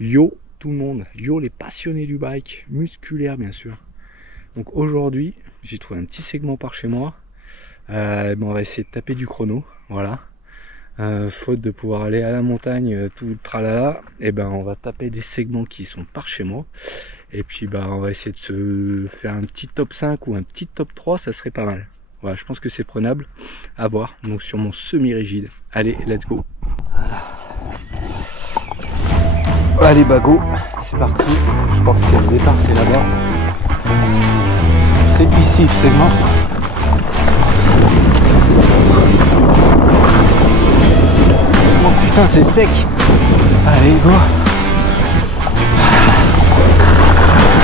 Yo tout le monde, yo les passionnés du bike, musculaire bien sûr. Donc aujourd'hui, j'ai trouvé un petit segment par chez moi. On va essayer de taper du chrono, voilà. Faute de pouvoir aller à la montagne, tout le tralala, et on va taper des segments qui sont par chez moi. Et puis on va essayer de se faire un petit top 5 ou un petit top 3, ça serait pas mal. Voilà, je pense que c'est prenable à voir. Donc sur mon semi-rigide. Allez, let's go. Voilà. Allez go, c'est parti. Je crois que c'est le départ, c'est là-bas. C'est ici le segment. Oh putain, c'est sec. Allez go.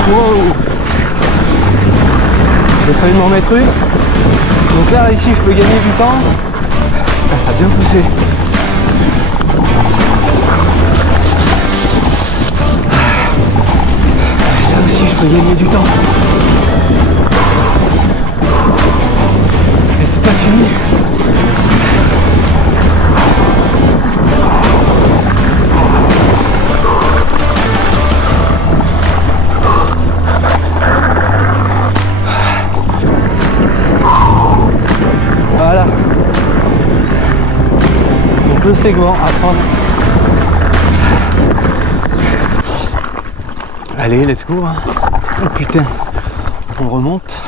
Wow. J'ai failli m'en mettre une. Donc là ici je peux gagner du temps. Ah, ça a bien poussé. Là aussi je peux gagner du temps. Et c'est pas fini. Voilà. Donc le segment à prendre. Allez, let's go. Hein. Oh putain, on remonte.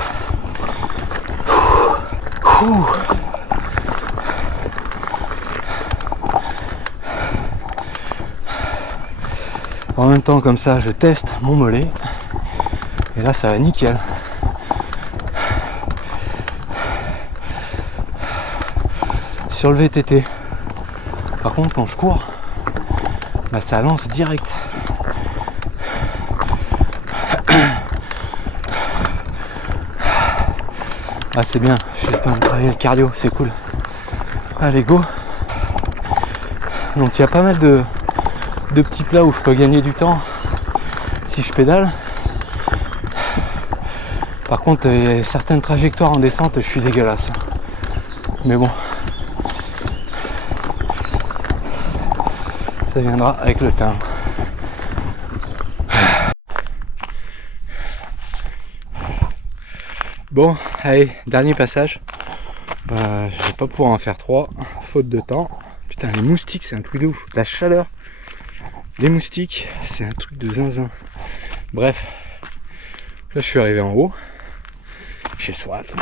En même temps, comme ça, je teste mon mollet. Et là, ça va nickel. Sur le VTT. Par contre, quand je cours, ça lance direct. Ah, c'est bien, je vais pas travailler le cardio, c'est cool. Allez, go. Donc il y a pas mal de petits plats où je peux gagner du temps si je pédale. Par contre, il y a certaines trajectoires en descente, je suis dégueulasse. Mais bon, ça viendra avec le temps. Bon, allez, dernier passage. Je vais pas pouvoir en faire 3, faute de temps. Putain, les moustiques, c'est un truc de ouf. La chaleur, les moustiques, c'est un truc de zinzin. Bref, là je suis arrivé en haut. J'ai soif.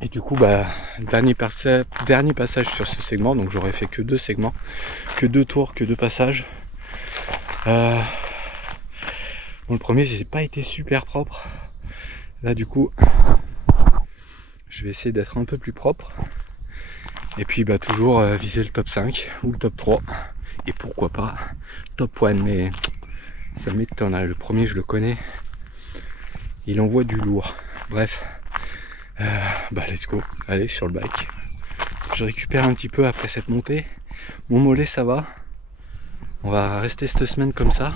Et du coup, dernier passage sur ce segment. Donc j'aurais fait que 2 segments, que 2 tours, que 2 passages. Bon, le premier, j'ai pas été super propre. Là, du coup, je vais essayer d'être un peu plus propre. Et puis, toujours viser le top 5 ou le top 3. Et pourquoi pas top 1. Mais ça m'étonne. Le premier, je le connais. Il envoie du lourd. Bref. Let's go. Allez, sur le bike. Je récupère un petit peu après cette montée. Mon mollet, ça va. On va rester cette semaine comme ça.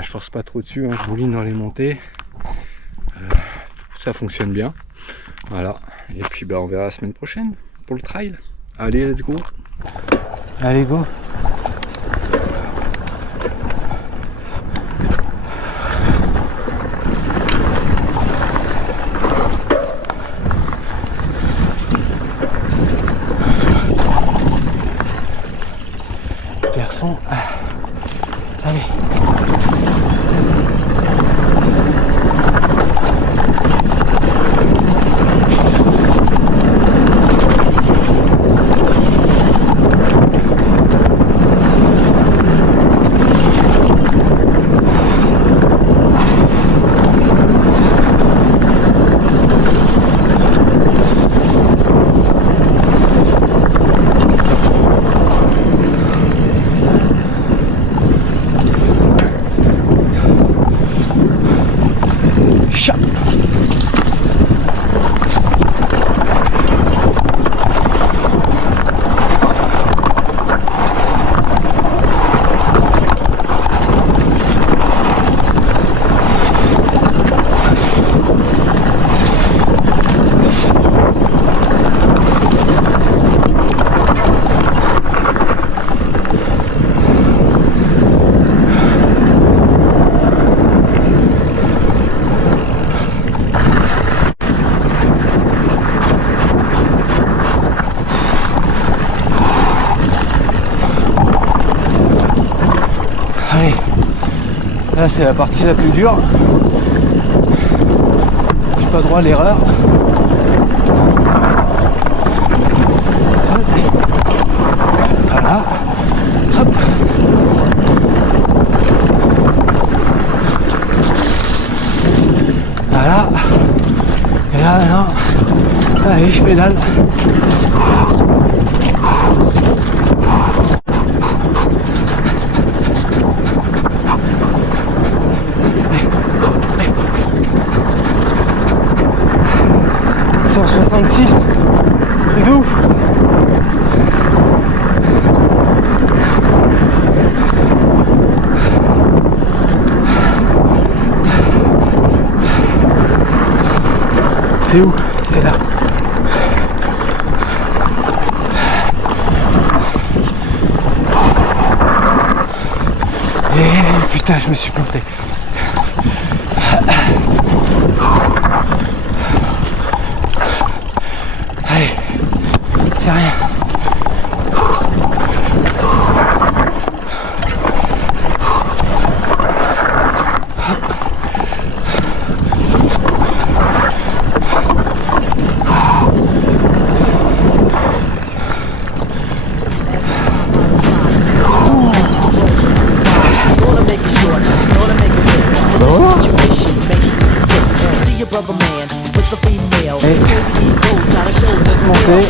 Je force pas trop dessus, je mouline dans les montées. Ça fonctionne bien. Voilà. Et puis on verra la semaine prochaine pour le trail. Allez, let's go. Allez, go. Garçon. Allez. Là c'est la partie la plus dure. J'ai pas droit à l'erreur. Voilà. Hop. Voilà. Et là maintenant, allez, je pédale. Sur 66, truc de ouf. C'est où? C'est là. Et putain, je me suis planté. Allez, c'est rien.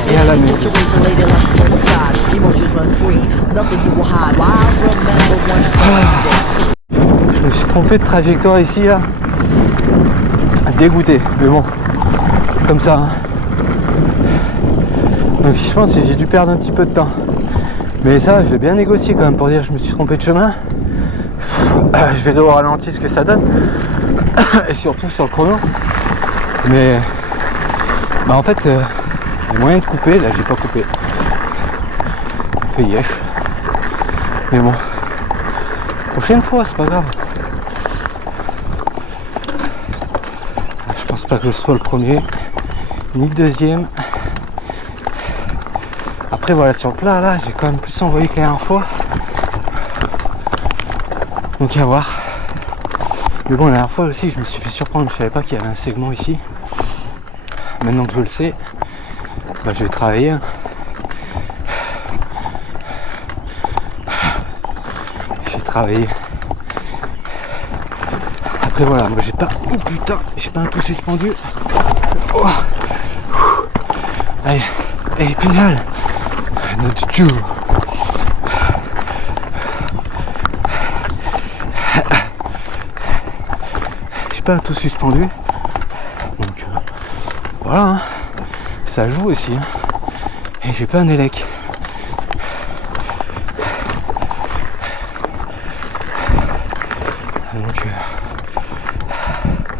Et à la main. Je me suis trompé de trajectoire ici là. Dégoûté, mais bon, comme ça. Hein. Donc je pense que j'ai dû perdre un petit peu de temps. Mais ça, je l'ai bien négocié quand même pour dire que je me suis trompé de chemin. Je vais au ralenti ce que ça donne. Et surtout sur le chrono. Mais bah en fait, il y a moyen de couper, là j'ai pas coupé. Fait yesh. Mais bon. Prochaine fois, c'est pas grave. Je pense pas que je sois le premier, ni le deuxième. Après voilà, sur le plat là, j'ai quand même plus envoyé que la dernière fois. Donc à voir. Mais bon, la dernière fois aussi, je me suis fait surprendre, je savais pas qu'il y avait un segment ici. Maintenant que je le sais, bah, je vais travailler. J'ai travaillé. Après voilà, moi j'ai pas. Oh putain, j'ai pas un tout suspendu. Oh. Allez, allez, pédale. Notre Dieu. J'ai pas un tout suspendu. Donc voilà, hein. Ça joue aussi. Hein. Et j'ai pas un élec. Donc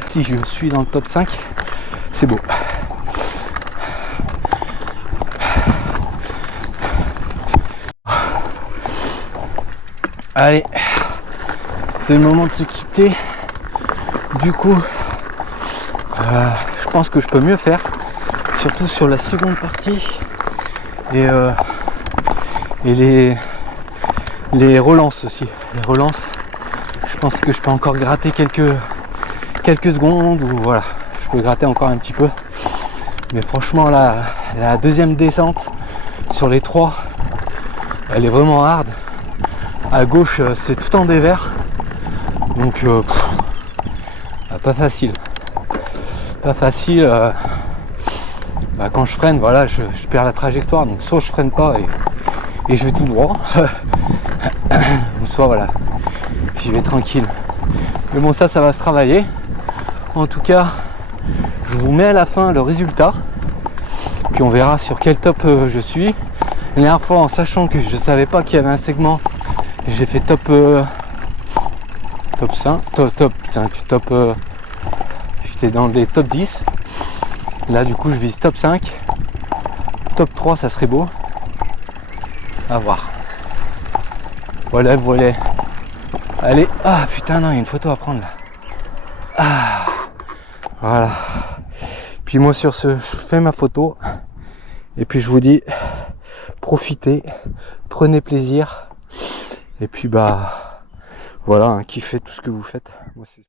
si je suis dans le top 5, c'est beau. Allez, c'est le moment de se quitter. Du coup, je pense que je peux mieux faire, surtout sur la seconde partie et les relances aussi. Les relances, je pense que je peux encore gratter quelques secondes ou voilà, je peux gratter encore un petit peu. Mais franchement, la deuxième descente sur les trois, elle est vraiment hard. À gauche, c'est tout en dévers, donc pas facile. Pas facile. Bah, quand je freine, voilà, je perds la trajectoire, donc soit je freine pas et je vais tout droit, ou soit voilà, j'y vais tranquille. Mais bon, ça va se travailler. En tout cas, je vous mets à la fin le résultat, puis on verra sur quel top je suis. La dernière fois, en sachant que je savais pas qu'il y avait un segment, j'ai fait top 5, j'étais dans des top 10. Là du coup je vise top 5, top 3 ça serait beau. À voir. Voilà. Allez, ah putain non, il y a une photo à prendre là. Ah voilà. Puis moi sur ce, je fais ma photo. Et puis je vous dis, profitez, prenez plaisir. Et puis bah voilà, hein, kiffez tout ce que vous faites. Moi, c'est